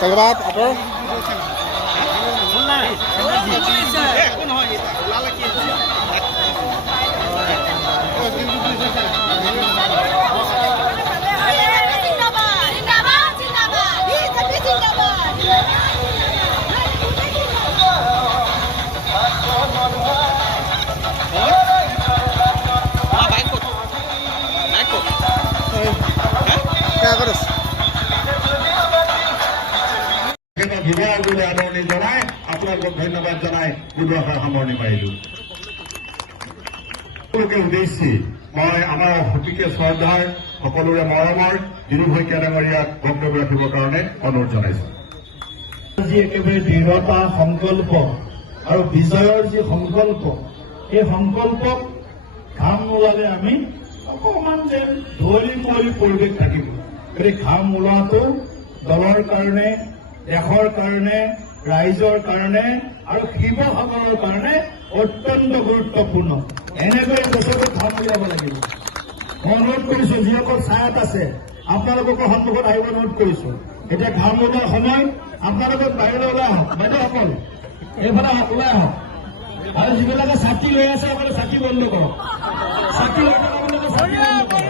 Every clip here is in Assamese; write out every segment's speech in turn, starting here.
Tagabat apa? ধন্যবাদ জানাই বুধবাৰ সামৰণি মাৰিলো। উদ্দেশ্যে মই আমাৰ অতিকে শ্ৰদ্ধাৰ সকলোৰে মৰমৰ দিলীপ শইকীয়া ডাঙৰীয়াক বক্তব্য ৰাখিবৰ কাৰণে অনুৰোধ জনাইছো। যি একেবাৰে দৃঢ়তা সংকল্প আৰু বিজয়ৰ যি সংকল্প, এই সংকল্পক ঘাম নোলালে আমি অকণমান যেন ধৰি পৰি পৰিৱেশ থাকিব। গতিকে ঘাম ওলোৱাটো দলৰ কাৰণে, দেশৰ কাৰণে, ৰাইজৰ কাৰণে আৰু শিৱসাগৰৰ কাৰণে অত্যন্ত গুৰুত্বপূৰ্ণ। এনেকৈ বছৰটো ঘাম উলিয়াব লাগিব। মই অনুৰোধ কৰিছো, যিসকল ছায়াত আছে আপোনালোকৰ সন্মুখত আহিব অনুৰোধ কৰিছো। এতিয়া ঘাম ওলোৱাৰ সময়, আপোনালোকে বাহিৰলৈ ওলাই আহক। বাইদেউসকল এইফালে ওলাই আহক। আৰু যিবিলাকে ছাতি লৈ আছে আপোনালোকে ছাতি বন্ধ কৰক। ছাতি লৈ থকা আপোনালোকে ছাতি বন্ধ কৰক।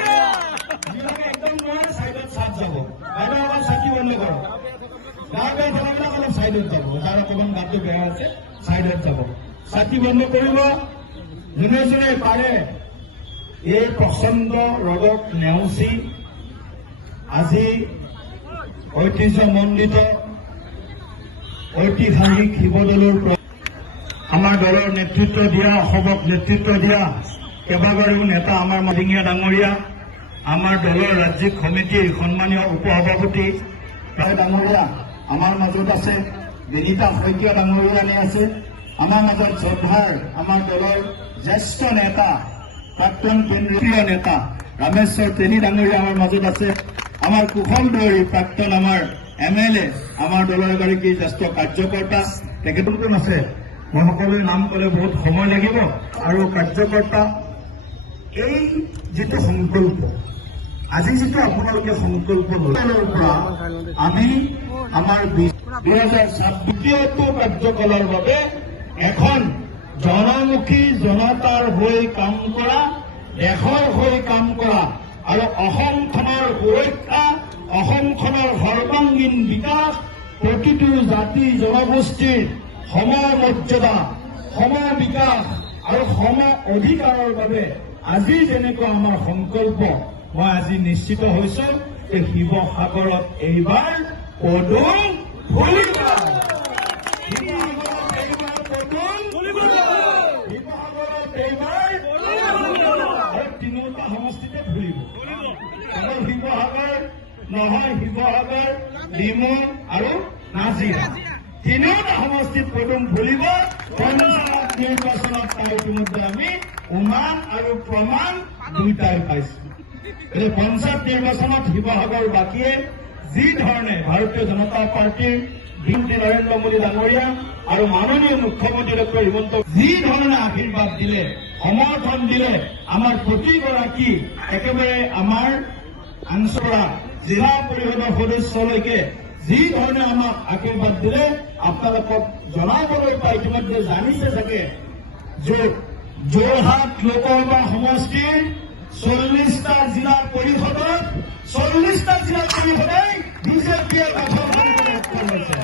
যিবিলাকে একদম নোৱাৰে চাইডত ছাট যাব। বাইদেউসকল ছাতি বন্ধ কৰক। গা বেয়া থকাবিলাক অলপ চাইডত যাব। যাৰ অকণমান গাটো বেয়া আছে চাইডত যাব। ছাতি বন্ধ কৰিব। যোনে যোনে পাৰে এই প্ৰচণ্ড ৰ'দত নেওচি আজি ঐতিহ্যমণ্ডিত ঐতিহাসিক শিৱদৌলৰ আমাৰ দলৰ নেতৃত্ব দিয়া, অসমক নেতৃত্ব দিয়া কেইবাগৰাকীও নেতা, আমাৰ মালিঙীয়া ডাঙৰীয়া, আমাৰ দলৰ ৰাজ্যিক সমিতিৰ সন্মানীয় উপসভাপতি ডাঙৰীয়া আমাৰ মাজত আছে, বিনীতা শইকীয়া ডাঙৰীয়ানী আছে, আমাৰ মাজত শ্ৰদ্ধাৰ আমাৰ দলৰ জ্যেষ্ঠ নেতা, প্ৰাক্তন কেন্দ্ৰীয় নেতা ৰামেশ্বৰ তেলী ডাঙৰীয়া আমাৰ মাজত আছে, আমাৰ কুশল দৌৰী প্ৰাক্তন আমাৰ MLA, আমাৰ দলৰ এগৰাকী জ্যেষ্ঠ কাৰ্যকৰ্তা, তেখেতলোক আছে। মই সকলোৰে নাম ক'লে বহুত সময় লাগিব। আৰু কাৰ্যকৰ্তা, এই যিটো সংকল্প, আজি যিটো আপোনালোকে সংকল্প লৈৰ পৰা আমি আমাৰ 2026 কাৰ্যকালৰ বাবে এখন জনমুখী জনতাৰ হৈ কাম কৰা, দেশৰ হৈ কাম কৰা আৰু অসমখনৰ সুৰক্ষা, অসমখনৰ সৰ্বাংগীন বিকাশ, প্ৰতিটো জাতি জনগোষ্ঠীৰ সম মৰ্যাদা, সম বিকাশ আৰু সম অধিকাৰৰ বাবে আজি যেনেকুৱা আমাৰ সংকল্প, মই আজি নিশ্চিত হৈছো যে শিৱসাগৰত এইবাৰ পদুম ফুলিব। তিনিওটা সমষ্টিতে ফুলিব। কেৱল শিৱসাগৰ নহয়, শিৱসাগৰ, ডিমৌ আৰু নাজিৰা তিনিওটা সমষ্টিত পদুম ফুলিব। পঞ্চায়ত নিৰ্বাচনত তাৰ ইতিমধ্যে আমি উমান আৰু প্ৰমাণ দুয়োটাই পাইছো। এই পঞ্চায়ত নিৰ্বাচনত শিৱসাগৰবাসীয়ে যি ধৰণে ভাৰতীয় জনতা পাৰ্টীৰ বিৰোধী নৰেন্দ্ৰ মোদী ডাঙৰীয়া আৰু মাননীয় মুখ্যমন্ত্ৰী ডক্টৰ হিমন্ত যি ধৰণে আশীৰ্বাদ দিলে, সমৰ্থন দিলে আমাৰ প্ৰতিগৰাকী একেবাৰে আমাৰ আঞ্চলা জিলা পৰিষদৰ সদস্যলৈকে যি ধৰণে আমাক আশীৰ্বাদ দিলে আপোনালোকক জনাবলৈ পাই ইতিমধ্যে জানিছে চাগে যোৰহাট লোকসভা সমষ্টিৰ 40টা জিলা পৰিষদত 40টা জিলা পৰিষদেই বিজেপিয়ে দখল কৰিছে।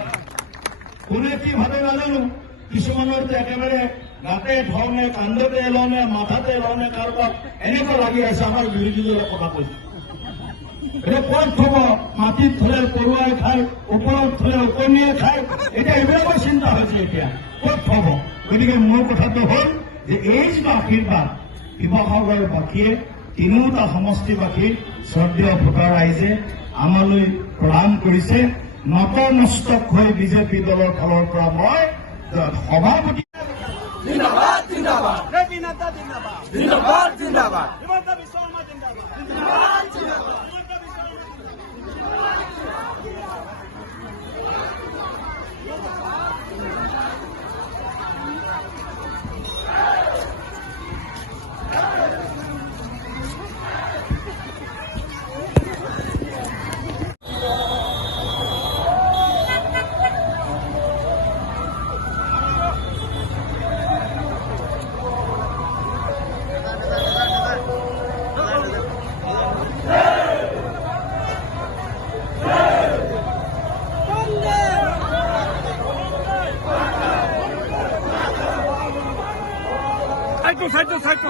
কোনে কি ভাবে নাজানো, কিছুমানৰ একেবাৰে গাতে ধৰণে কান্দতে এলনে মাথাতে এলনে কাৰোবাক এনেকুৱা লাগি আছে আমাৰ বিৰোধী দলে কথা কৈছে। এটা ক'ত থব, মাটিত থলে পৰুৱাই খায়, ওপৰত থলে ওকণিয়ে খায়, এতিয়া এইবিলাকৰ চিন্তা হৈছে এতিয়া ক'ত থব। গতিকে মোৰ কথাটো হ'ল যে এই যিটো আশীৰ্বাদ শিৱসাগৰবাসীয়ে তিনিওটা সমষ্টিবাসী শ্ৰদ্ধেয় ভোটাৰ ৰাইজে আমালৈ প্ৰদান কৰিছে। নতমস্তক হৈ বিজেপি দলৰ ফালৰ পৰা মই সভাপতি জিন্দাবাদ জিন্দাবাদ জেপি নাড্ডা জিন্দাবাদ জিন্দাবাদ জিন্দাবাদ হিমন্ত বিশ্ব শৰ্মা জিন্দাবাদ জিন্দাবাদ জিন্দাবাদ হিমন্ত বিশ্ব শৰ্মা সাইড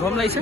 গম লাগিছে।